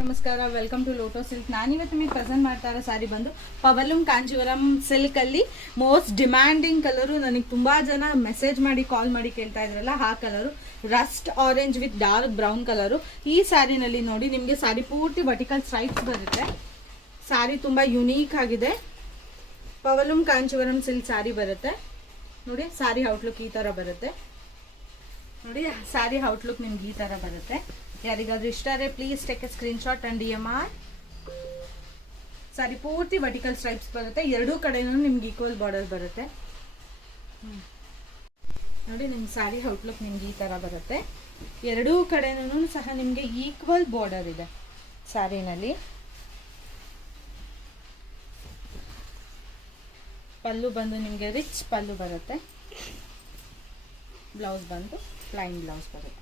ನಮಸ್ಕಾರ, welcome to Lotay silk. ನಾನಿವತ್ತು ನಿಮಗೆ ಪ್ರೆಸೆಂಟ್ ಮಾಡ್ತಾ ಇರೋ ಸಾರಿ ಬಂದು ಪವಲಂ ಕಾಂಜೀವರಂ ಸಿಲ್ಕ್ ಅಲ್ಲಿ ಮೋಸ್ಟ್ ಡಿಮ್ಯಾಂಡಿಂಗ್ ಕಲರು. ನನಗೆ ತುಂಬಾ ಜನ ಮೆಸೇಜ್ ಮಾಡಿ ಕಾಲ್ ಮಾಡಿ ಕೇಳ್ತಾ ಇದ್ರಲ್ಲ, ಆ colour Rust orange with dark brown colour. ಈ ಸ್ಯಾರಿನಲ್ಲಿ ನೋಡಿ ನಿಮಗೆ ಸಾರಿ ಪೂರ್ತಿ ವರ್ಟಿಕಲ್ ಸ್ಟ್ರೈಪ್ಸ್ ಬರುತ್ತೆ. ಸಾರಿ ತುಂಬಾ ಯುನೀಕ್ ಆಗಿದೆ. ಪವಲಂ ಕಾಂಜೀವರಂ ಸಿಲ್ಕ್ ಸಾರಿ ಬರುತ್ತೆ ನೋಡಿ. ಸಾರಿ ಔಟ್ಲುಕ್ ಈ ತರ ಬರುತ್ತೆ ನೋಡಿ. ಸಾರಿ ಔಟ್ಲುಕ್ ನಿಮ್ಗೆ ಈ ತರ ಬರುತ್ತೆ. ಯಾರಿಗಾದ್ರೂ ಇಷ್ಟ ಆದರೆ please take A screenshot and DMR. ಸಾರಿ ಪೂರ್ತಿ ವರ್ಟಿಕಲ್ ಸ್ಟ್ರೈಪ್ಸ್ ಬರುತ್ತೆ. ಎರಡೂ ಕಡೆನೂ ನಿಮ್ಗೆ ಈಕ್ವಲ್ ಬಾರ್ಡರ್ ಬರುತ್ತೆ ನೋಡಿ. ನಿಮ್ಗೆ ಸಾರಿ ಔಟ್ಲುಕ್ ನಿಮ್ಗೆ ಈ ತರ ಬರುತ್ತೆ. ಎರಡೂ ಕಡೆನೂ ಸಹ ನಿಮಗೆ ಈಕ್ವಲ್ ಬಾರ್ಡರ್ ಇದೆ ಸಾರಿನಲ್ಲಿ. ಪಲ್ಲು ಬಂದು ನಿಮಗೆ ರಿಚ್ ಪಲ್ಲು ಬರುತ್ತೆ. ಬ್ಲೌಸ್ ಬಂದು ಪ್ಲೈನ್ ಬ್ಲೌಸ್ ಬರುತ್ತೆ.